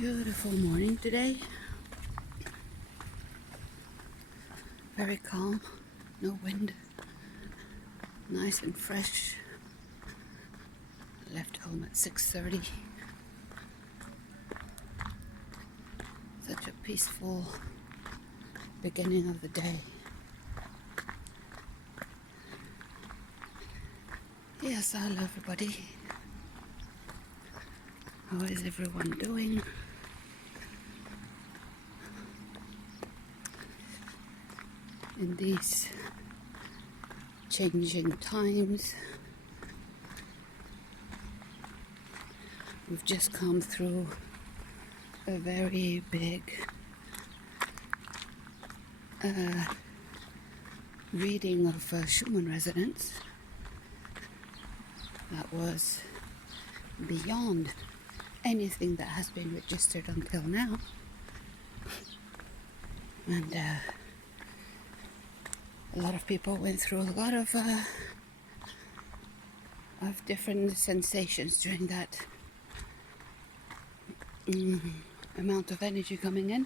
Beautiful morning today. Very calm, no wind, nice and fresh. I left home at 6:30. Such a peaceful beginning of the day. Yes, hello everybody. How is everyone doing? In these changing times, we've just come through a very big reading of Schumann resonance that was beyond anything that has been registered until now, and a lot of people went through a lot of different sensations during that amount of energy coming in.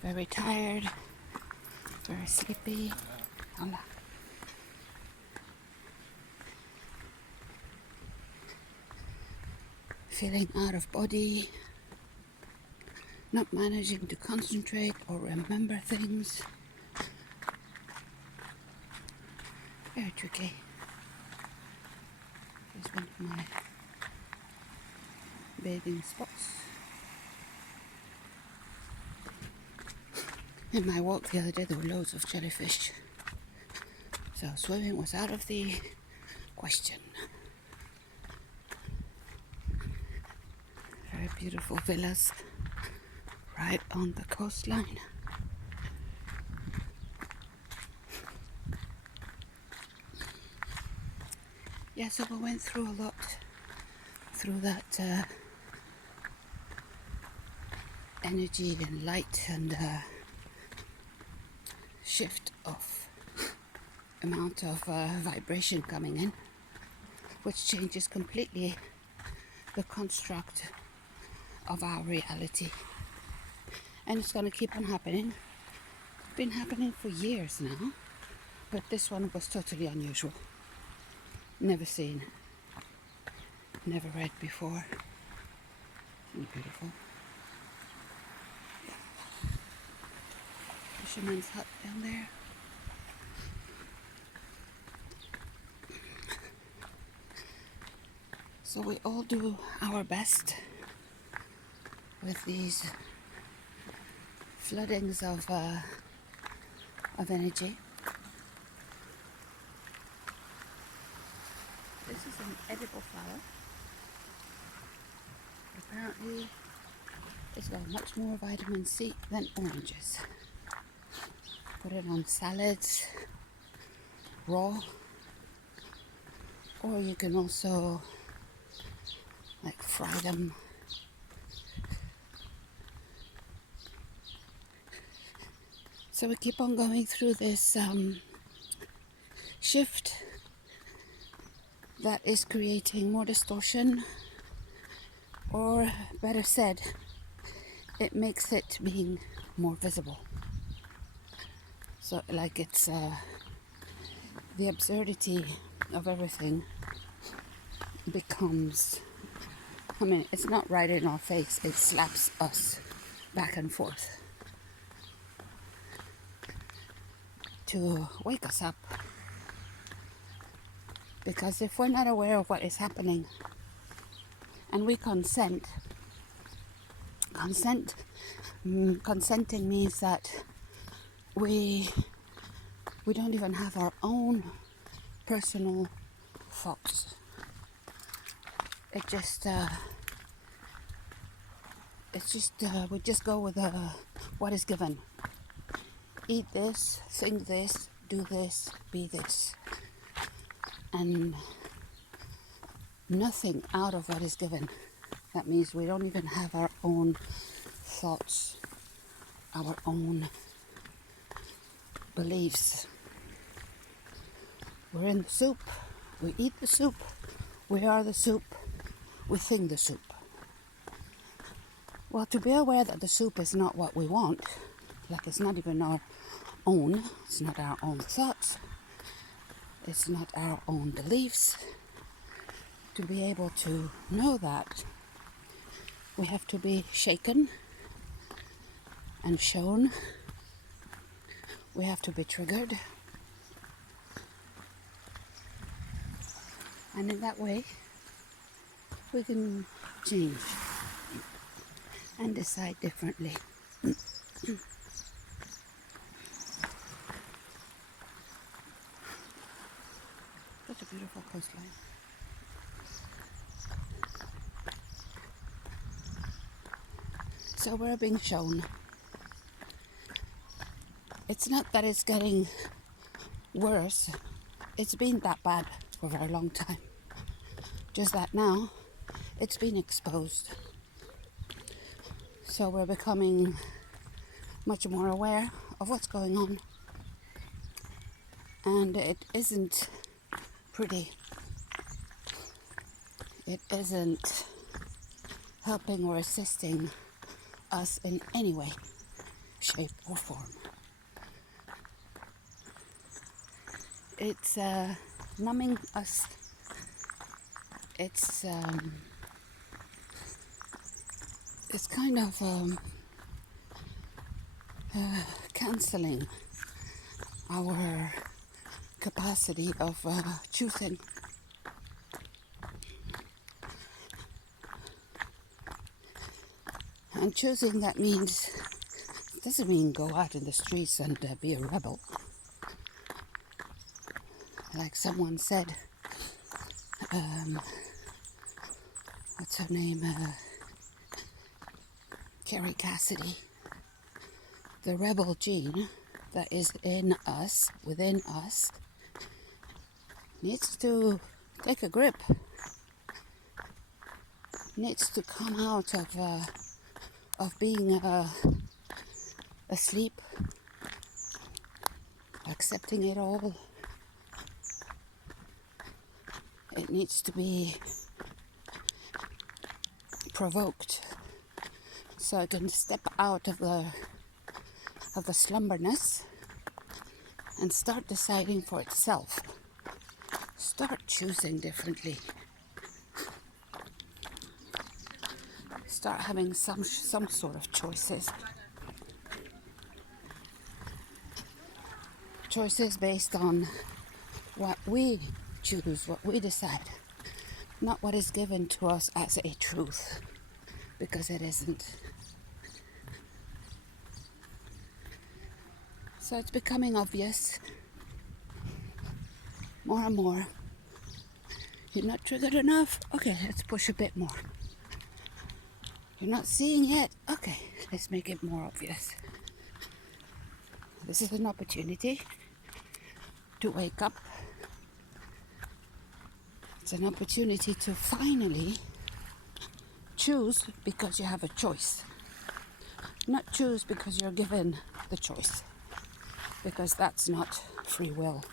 Very tired, very sleepy. Hola. Feeling out of body, not managing to concentrate or remember things. Very tricky. Here's one of my bathing spots. In my walk the other day, there were loads of jellyfish, so swimming was out of the question. Very beautiful villas right on the coastline. Yeah, so we went through a lot through that energy and light and shift of amount of vibration coming in, which changes completely the construct of our reality. And it's going to keep on happening. It's been happening for years now, but this one was totally unusual. Never seen, never read before. Isn't it beautiful? Yeah. Fisherman's hut down there. So we all do our best with these floodings of energy. This is an edible flower. Apparently, it's got much more vitamin C than oranges. Put it on salads, raw, or you can also fry them. So we keep on going through this shift that is creating more distortion, or better said, it makes it being more visible. So it's the absurdity of everything becomes, it's not right in our face, it slaps us back and forth to wake us up. Because if we're not aware of what is happening and we consenting means that we don't even have our own personal thoughts. It just we just go with what is given. Eat this, think this, do this, be this, and nothing out of what is given. That means we don't even have our own thoughts, our own beliefs. We're in the soup, we eat the soup, we are the soup, we think the soup. Well, to be aware that the soup is not what we want, like it's not even our own, it's not our own thoughts, it's not our own beliefs. To be able to know that, we have to be shaken and shown. We have to be triggered. And in that way, we can change and decide differently. Such a beautiful coastline. So we're being shown. It's not that it's getting worse. It's been that bad for a very long time. Just that now, it's been exposed. So we're becoming much more aware of what's going on. And it isn't pretty. It isn't helping or assisting us in any way, shape or form. It's numbing us. It's kind of cancelling our capacity of choosing. And choosing, that means, doesn't mean go out in the streets and be a rebel. Like someone said, what's her name? Carrie Cassidy. The rebel gene that is in us, within us, needs to take a grip. Needs to come out of being asleep, accepting it all. It needs to be provoked so it can step out of the slumberness and start deciding for itself. Start choosing differently. Start having some sort of choices. Choices based on what we choose, what we decide, not what is given to us as a truth, because it isn't. So it's becoming obvious more and more. You're not triggered enough? Okay, let's push a bit more. You're not seeing it? Okay, let's make it more obvious. This is an opportunity to wake up. It's an opportunity to finally choose because you have a choice. Not choose because you're given the choice, because that's not free will.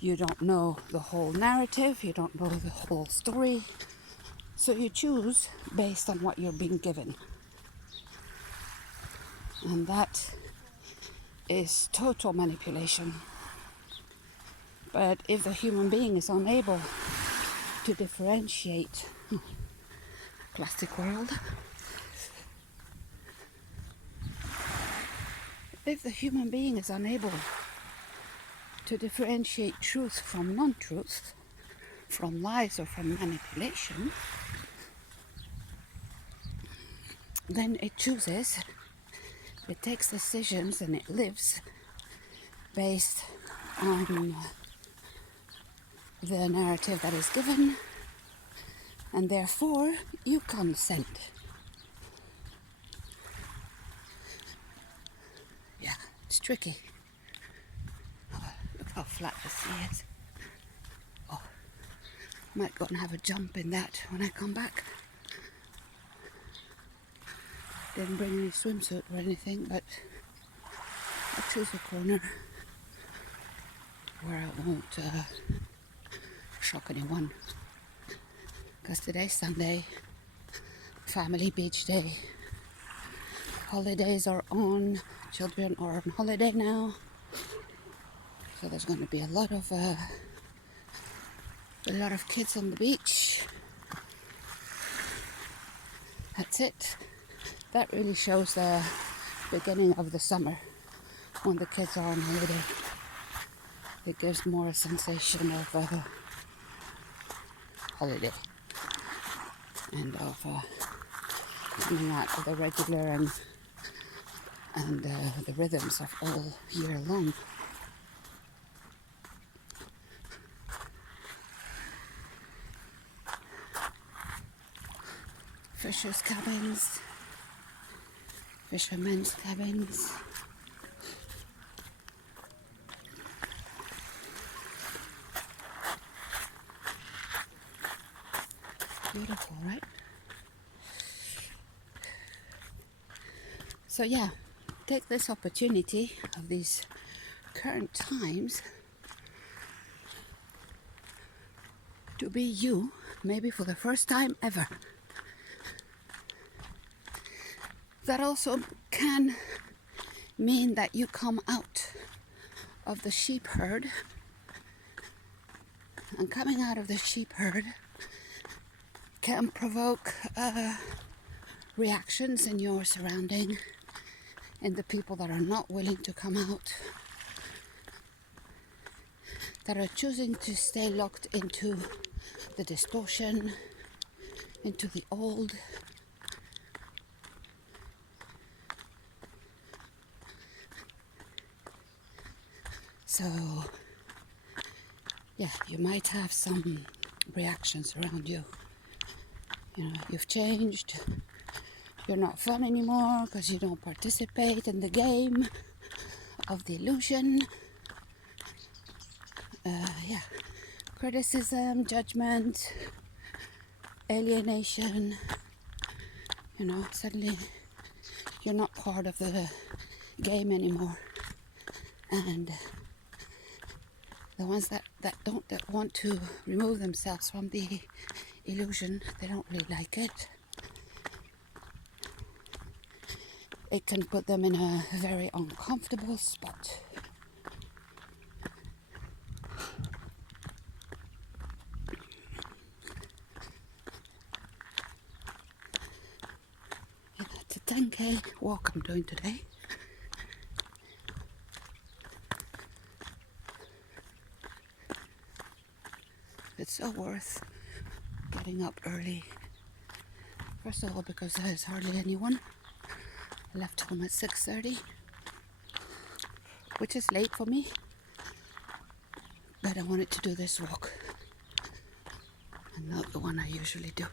You don't know the whole narrative, you don't know the whole story, so you choose based on what you're being given. And that is total manipulation. But if the human being is unable to differentiate, plastic world, if the human being is unable to differentiate truth from non-truth, from lies or from manipulation, then it chooses, it takes decisions, and it lives based on the narrative that is given, and therefore you consent. Yeah, it's tricky. Oh, look how flat the sea is. Oh, might go and have a jump in that when I come back. Didn't bring any swimsuit or anything, but I'll choose a corner where I won't shock anyone. Because today's Sunday, family beach day. Holidays are on. Children are on holiday now. So there's going to be a lot of kids on the beach. That's it. That really shows the beginning of the summer when the kids are on holiday. It gives more a sensation of holiday and of coming out of the regular and the rhythms of all year long. Fishers' cabins, fishermen's cabins. Beautiful, right? So yeah, take this opportunity of these current times to be you, maybe for the first time ever. That also can mean that you come out of the sheep herd, and coming out of the sheep herd can provoke reactions in your surrounding and the people that are not willing to come out, that are choosing to stay locked into the distortion, into the old. So, yeah, you might have some reactions around you. You know, you've changed, you're not fun anymore because you don't participate in the game of the illusion. Yeah, criticism, judgment, alienation. You know, suddenly you're not part of the game anymore. And the ones that want to remove themselves from the illusion, they don't really like it. It can put them in a very uncomfortable spot. Yeah, it's a 10k walk I'm doing today. It's so worth getting up early. First of all, because there's hardly anyone. I left home at 6:30, which is late for me, but I wanted to do this walk and not the one I usually do.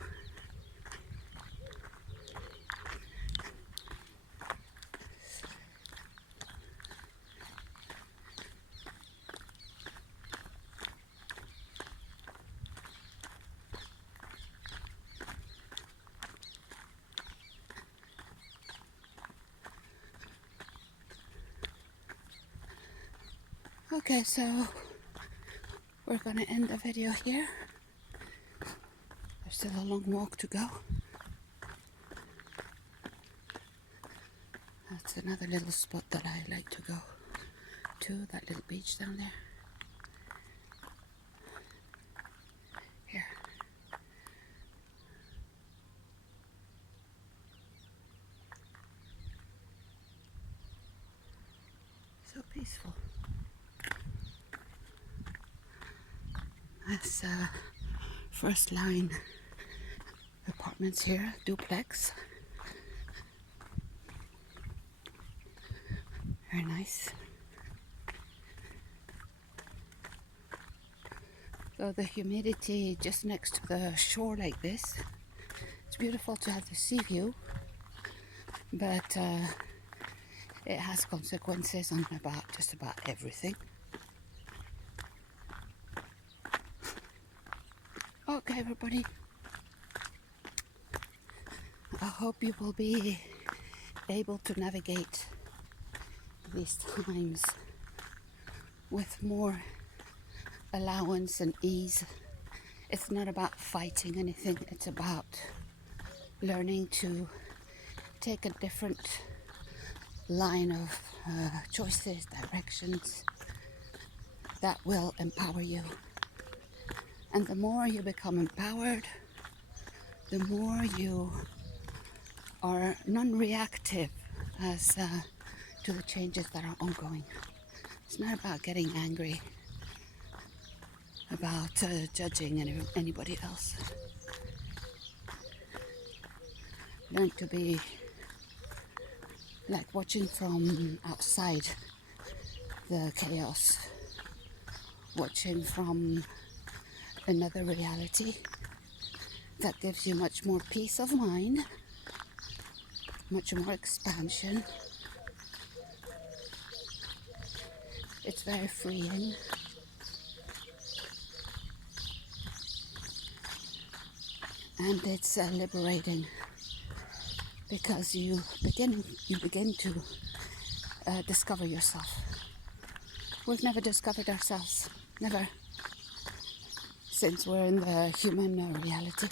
Okay, so we're gonna end the video here. There's still a long walk to go. That's another little spot that I like to go to, that little beach down there. Here. So peaceful. That's first line apartments here, duplex. Very nice. So the humidity just next to the shore like this, it's beautiful to have the sea view, but it has consequences on just about everything. Okay, everybody. I hope you will be able to navigate these times with more allowance and ease. It's not about fighting anything, it's about learning to take a different line of choices, directions that will empower you. And the more you become empowered, the more you are non-reactive as to the changes that are ongoing. It's not about getting angry, about judging anybody else. Learn to be like watching from outside the chaos, watching from another reality that gives you much more peace of mind, much more expansion. It's very freeing. And it's liberating, because you begin to discover yourself. We've never discovered ourselves, never, since we're in the human reality.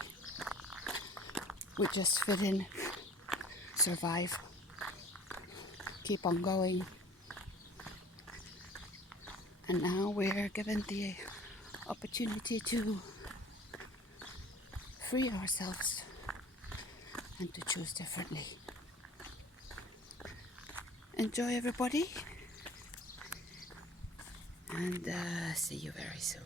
We just fit in, survive, keep on going. And now we're given the opportunity to free ourselves and to choose differently. Enjoy, everybody, and see you very soon.